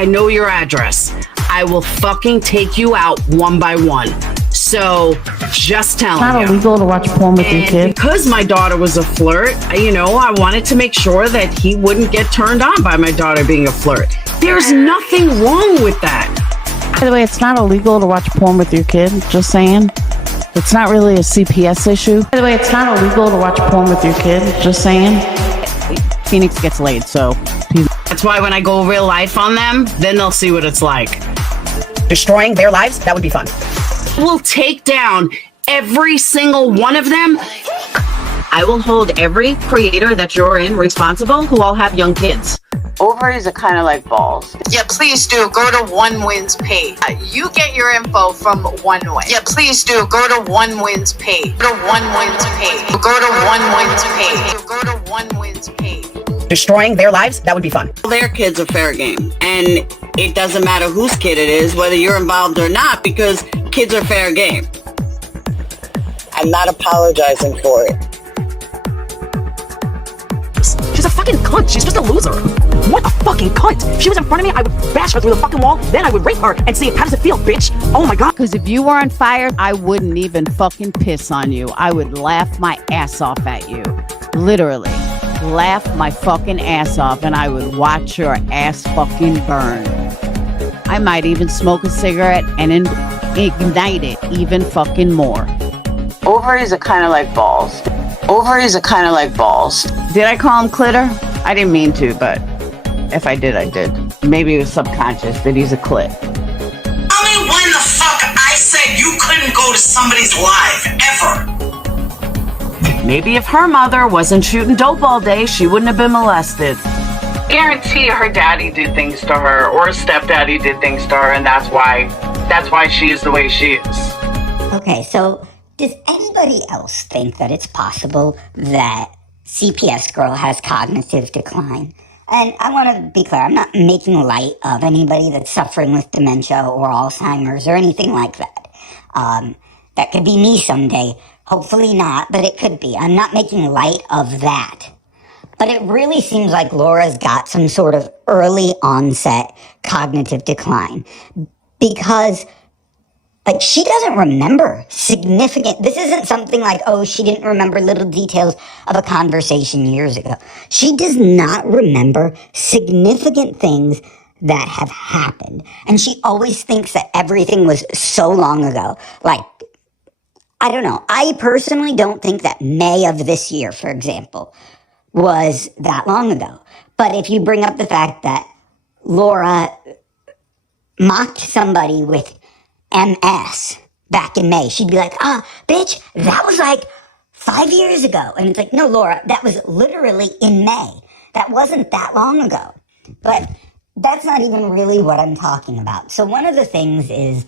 I know your address. I will fucking take you out one by one. So, just telling you. It's not illegal to watch porn with your kid. Because my daughter was a flirt, I wanted to make sure that he wouldn't get turned on by my daughter being a flirt. There's nothing wrong with that. By the way, it's not illegal to watch porn with your kid. Just saying. It's not really a CPS issue. By the way, it's not illegal to watch porn with your kid. Just saying. Phoenix gets laid, so. That's why when I go real life on them, then they'll see what it's like. Destroying their lives, that would be fun. We'll take down every single one of them. I will hold every creator that you're in responsible who all have young kids. Ovaries are kind of like balls. Yeah, please do. Go to One Wins page. You get your info from One Win. Yeah, please do. Go to One Wins page. Go to One Wins page. Go to One Wins page. Go to One Wins page. Destroying their lives, that would be fun. Their kids are fair game. And it doesn't matter whose kid it is, whether you're involved or not, because kids are fair game. I'm not apologizing for it. She's a fucking cunt. She's just a loser. What a fucking cunt. If she was in front of me, I would bash her through the fucking wall. Then I would rape her and see how does it feel, bitch. Oh my god. Because if you were on fire, I wouldn't even fucking piss on you. I would laugh my ass off at you. Literally. Laugh my fucking ass off and I would watch your ass fucking burn. I might even smoke a cigarette and ignite it even fucking more. Ovaries are kind of like balls. Ovaries are kind of like balls. Did I call him Clitter? I didn't mean to, but if I did, I did. Maybe it was subconscious that he's a clit. Tell me when the fuck I said you couldn't go to somebody's live, ever. Maybe if her mother wasn't shooting dope all day, she wouldn't have been molested. Guarantee her daddy did things to her, or her stepdaddy did things to her, and that's why she is the way she is. Okay, so does anybody else think that it's possible that CPS girl has cognitive decline? And I want to be clear, I'm not making light of anybody that's suffering with dementia or Alzheimer's or anything like that. That could be me someday. Hopefully not, but it could be. I'm not making light of that. But it really seems like Laura's got some sort of early onset cognitive decline. Because like, she doesn't remember significant, this isn't something like, oh, she didn't remember little details of a conversation years ago. She does not remember significant things that have happened. And she always thinks that everything was so long ago. Like, I don't know. I personally don't think that May of this year, for example, was that long ago. But if you bring up the fact that Laura mocked somebody with MS back in May, she'd be like, bitch, that was like 5 years ago. And it's like, no, Laura, that was literally in May. That wasn't that long ago. But that's not even really what I'm talking about. So one of the things is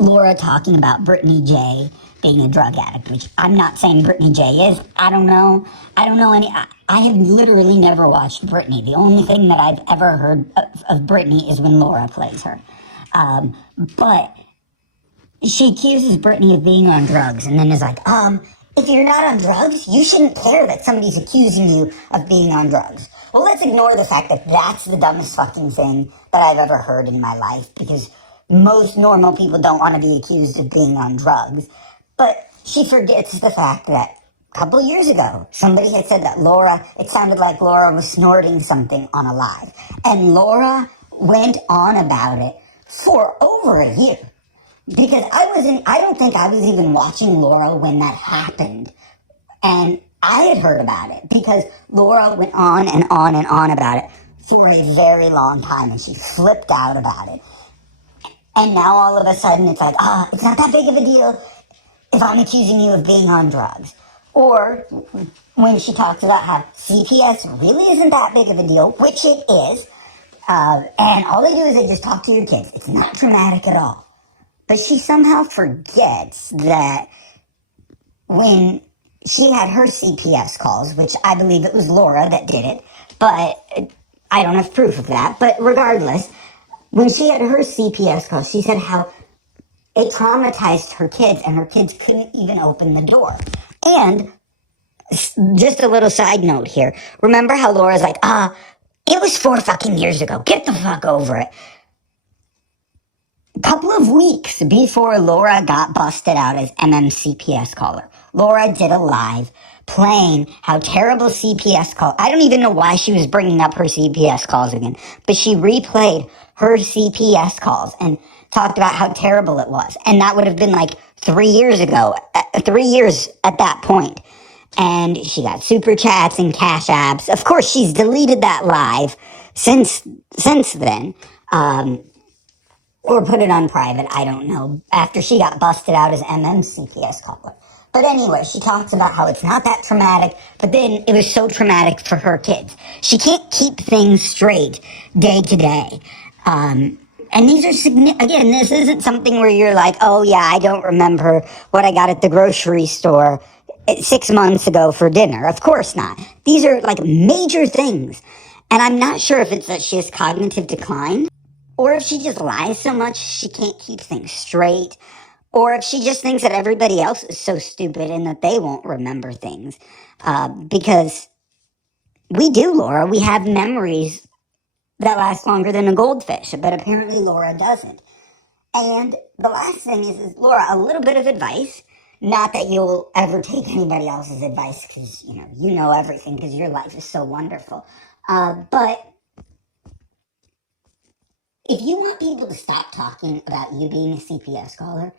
Laura talking about Brittany J being a drug addict, which I'm not saying Brittany J is. I don't know any. I have literally never watched Brittany. The only thing that I've ever heard of Brittany is when Laura plays her. But she accuses Brittany of being on drugs and then is like, if you're not on drugs, you shouldn't care that somebody's accusing you of being on drugs. Well, let's ignore the fact that that's the dumbest fucking thing that I've ever heard in my life, because most normal people don't want to be accused of being on drugs. But she forgets the fact that a couple years ago, somebody had said that it sounded like Laura was snorting something on a live. And Laura went on about it for over a year. Because I don't think I was even watching Laura when that happened. And I had heard about it because Laura went on and on and on about it for a very long time, and she flipped out about it. And now all of a sudden it's like, it's not that big of a deal if I'm accusing you of being on drugs. Or when she talks about how CPS really isn't that big of a deal, which it is, and all they do is they just talk to your kids. It's not traumatic at all. But she somehow forgets that when she had her CPS calls, which I believe it was Laura that did it, but I don't have proof of that. But regardless, when she had her CPS calls, she said how it traumatized her kids, and her kids couldn't even open the door. And just a little side note here. Remember how Laura's like, It was 4 fucking years ago. Get the fuck over it. A couple of weeks before Laura got busted out as CPS caller, Laura did a live playing how terrible CPS call. I don't even know why she was bringing up her CPS calls again, but she replayed her CPS calls and talked about how terrible it was. And that would have been like 3 years ago, 3 years at that point. And she got super chats and cash apps. Of course, she's deleted that live since then. Or put it on private, I don't know, after she got busted out as CPS caller. But anyway, she talks about how it's not that traumatic, but then it was so traumatic for her kids. She can't keep things straight day to day. And these are again, this isn't something where you're like, oh yeah, I don't remember what I got at the grocery store 6 months ago for dinner. Of course not. These are like major things. And I'm not sure if it's that she has cognitive decline, or if she just lies so much she can't keep things straight, or if she just thinks that everybody else is so stupid and that they won't remember things. Because we do, Laura. We have memories that last longer than a goldfish, but apparently Laura doesn't. And the last thing is Laura, a little bit of advice. Not that you'll ever take anybody else's advice, because you know everything, because your life is so wonderful. But if you want people to stop talking about you being a CPS caller,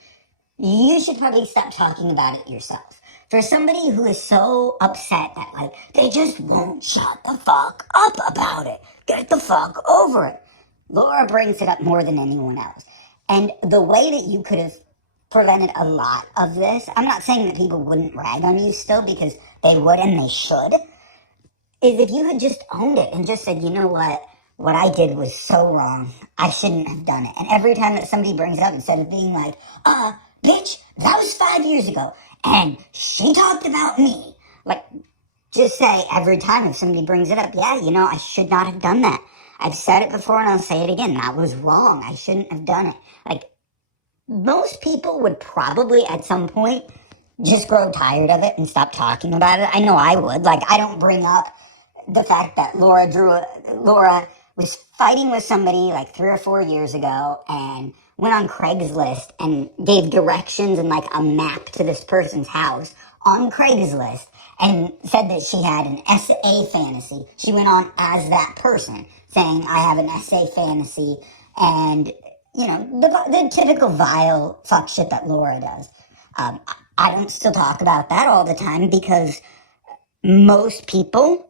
you should probably stop talking about it yourself. For somebody who is so upset that, like, they just won't shut the fuck up about it. Get the fuck over it. Laura brings it up more than anyone else. And the way that you could have prevented a lot of this, I'm not saying that people wouldn't rag on you still, because they would and they should, is if you had just owned it and just said, you know what I did was so wrong. I shouldn't have done it. And every time that somebody brings it up, instead of being like, bitch, that was 5 years ago, and she talked about me. Like, just say every time if somebody brings it up, yeah, I should not have done that. I've said it before and I'll say it again. That was wrong. I shouldn't have done it. Like, most people would probably at some point just grow tired of it and stop talking about it. I know I would. Like, I don't bring up the fact that Laura was fighting with somebody like 3 or 4 years ago and went on Craigslist and gave directions and like a map to this person's house on Craigslist and said that she had an SA fantasy. She went on as that person saying, I have an SA fantasy, and the typical vile fuck shit that Laura does. I don't still talk about that all the time because most people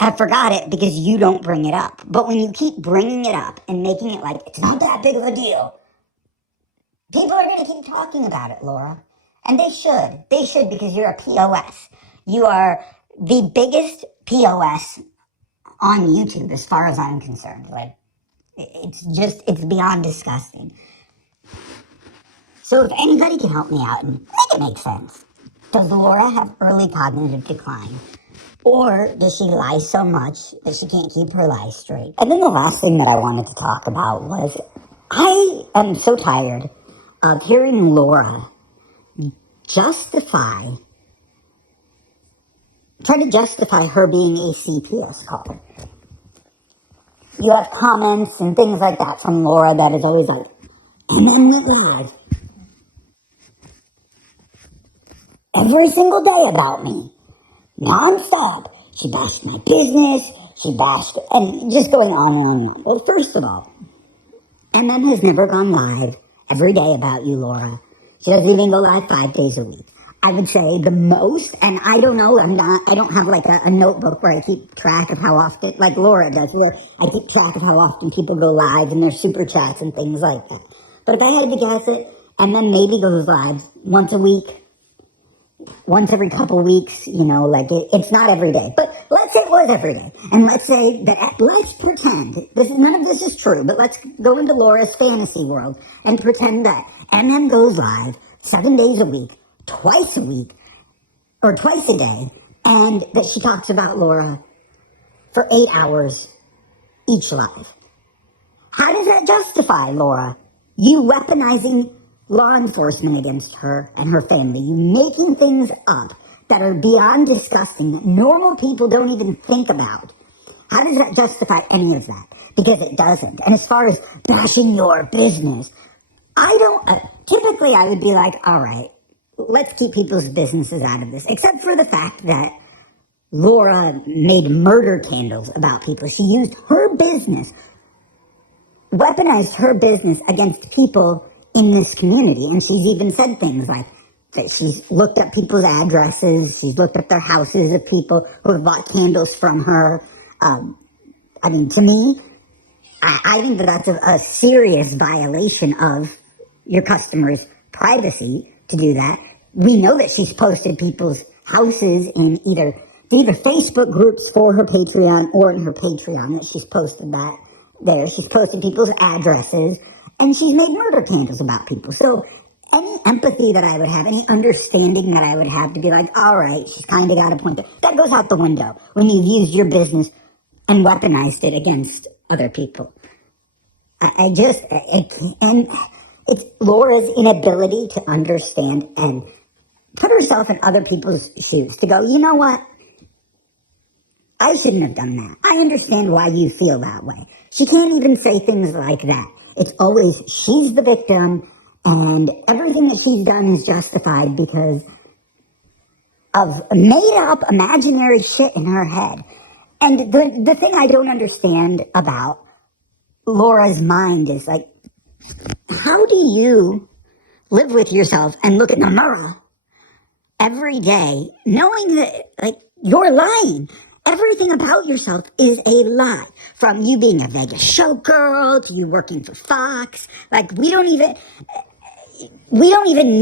have forgot it because you don't bring it up. But when you keep bringing it up and making it like it's not that big of a deal, people are going to keep talking about it, Laura. And they should. They should, because you're a POS. You are the biggest POS on YouTube as far as I'm concerned. Like, it's beyond disgusting. So if anybody can help me out and make it make sense, does Laura have early cognitive decline? Or does she lie so much that she can't keep her lies straight? And then the last thing that I wanted to talk about was, I am so tired of hearing Laura try to justify her being a CPS caller. You have comments and things like that from Laura that is always like, and then you live every single day about me, non-stop. She bashed my business, and just going on and on and on. Well, first of all, has never gone live every day about you, Laura. She doesn't even go live 5 days a week. I would say the most, and I don't know, I don't have like a notebook where I keep track of how often, like Laura does, where I keep track of how often people go live and their super chats and things like that. But if I had to guess it, maybe goes live once a week, once every couple weeks, it's not every day. But let's say it was every day. And let's say that, let's pretend, none of this is true, but let's go into Laura's fantasy world and pretend that goes live 7 days a week, twice a week, or twice a day, and that she talks about Laura for 8 hours each live. How does that justify, Laura? You weaponizing law enforcement against her and her family. You making things up that are beyond disgusting, that normal people don't even think about. How does that justify any of that? Because it doesn't. And as far as bashing your business, I don't, typically I would be like, all right, let's keep people's businesses out of this, except for the fact that Laura made murder candles about people. She used her business, weaponized her business against people in this community. And she's even said things like that she's looked up people's addresses, she's looked up their houses of people who have bought candles from her. I mean, to me, I think that that's a serious violation of your customers' privacy to do that. We know that she's posted people's houses in either Facebook groups for her Patreon or in her Patreon, that she's posted that there. She's posted people's addresses, and she's made murder candles about people. So any empathy that I would have, any understanding that I would have to be like, all right, she's kind of got a point there, that goes out the window when you've used your business and weaponized it against other people. And it's Laura's inability to understand and put herself in other people's shoes to go, you know what? I shouldn't have done that. I understand why you feel that way. She can't even say things like that. It's always she's the victim and everything that she's done is justified because of made up imaginary shit in her head. And the thing I don't understand about Laura's mind is like, how do you live with yourself and look in the mirror every day knowing that, like, you're lying? Everything about yourself is a lie. From you being a Vegas showgirl to you working for Fox. Like, we don't even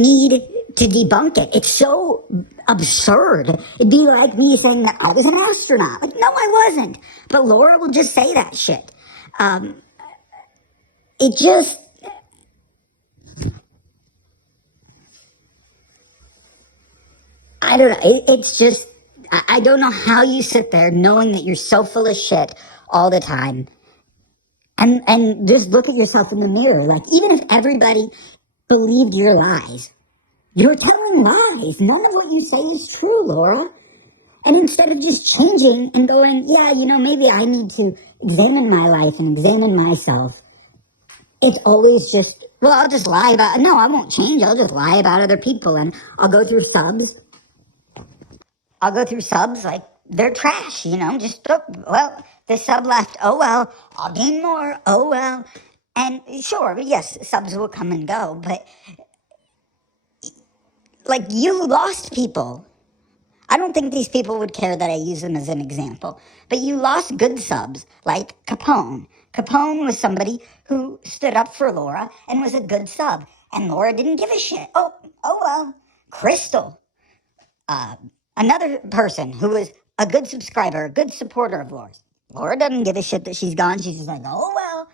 need to debunk it. It's so absurd. It'd be like me saying that I was an astronaut. Like, no, I wasn't. But Laura will just say that shit. It just, I don't know. It's just, I don't know how you sit there knowing that you're so full of shit all the time and just look at yourself in the mirror. Like, even if everybody believed your lies, you're telling lies. None of what you say is true, Laura. And instead of just changing and going, yeah, you know, maybe I need to examine my life and examine myself, it's always just, well, I'll just lie about, no, I won't change. I'll just lie about other people and I'll go through subs. Like they're trash, you know, just, oh, well, the sub left. Oh, well, I'll gain more. Oh, well. And sure, yes, subs will come and go, but like you lost people. I don't think these people would care that I use them as an example, but you lost good subs like Capone. Capone was somebody who stood up for Laura and was a good sub, and Laura didn't give a shit. Oh well. Crystal, another person who was a good subscriber, a good supporter of Laura's. Laura doesn't give a shit that she's gone. She's just like, oh well.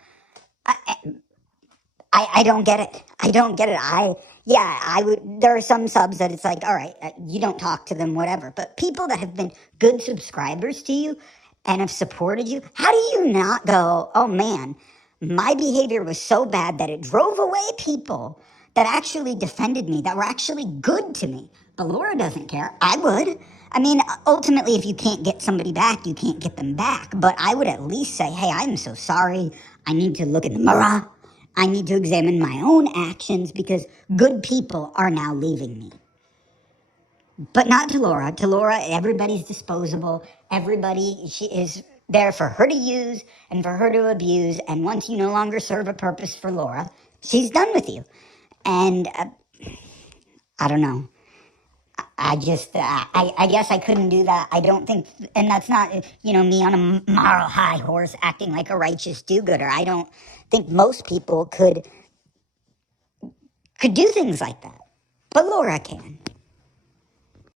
I don't get it. I would, there are some subs that it's like, all right, you don't talk to them, whatever. But people that have been good subscribers to you and have supported you, how do you not go, oh man, my behavior was so bad that it drove away people that actually defended me, that were actually good to me. But Laura doesn't care. I would. I mean, ultimately, if you can't get somebody back, you can't get them back. But I would at least say, hey, I'm so sorry. I need to look in the mirror. I need to examine my own actions because good people are now leaving me. But not to Laura. To Laura, everybody's disposable. She is there for her to use and for her to abuse. And once you no longer serve a purpose for Laura, she's done with you. And I don't know. I just, I guess I couldn't do that. I don't think, and that's not, you know, me on a moral high horse acting like a righteous do-gooder. I don't think most people could do things like that. But Laura can.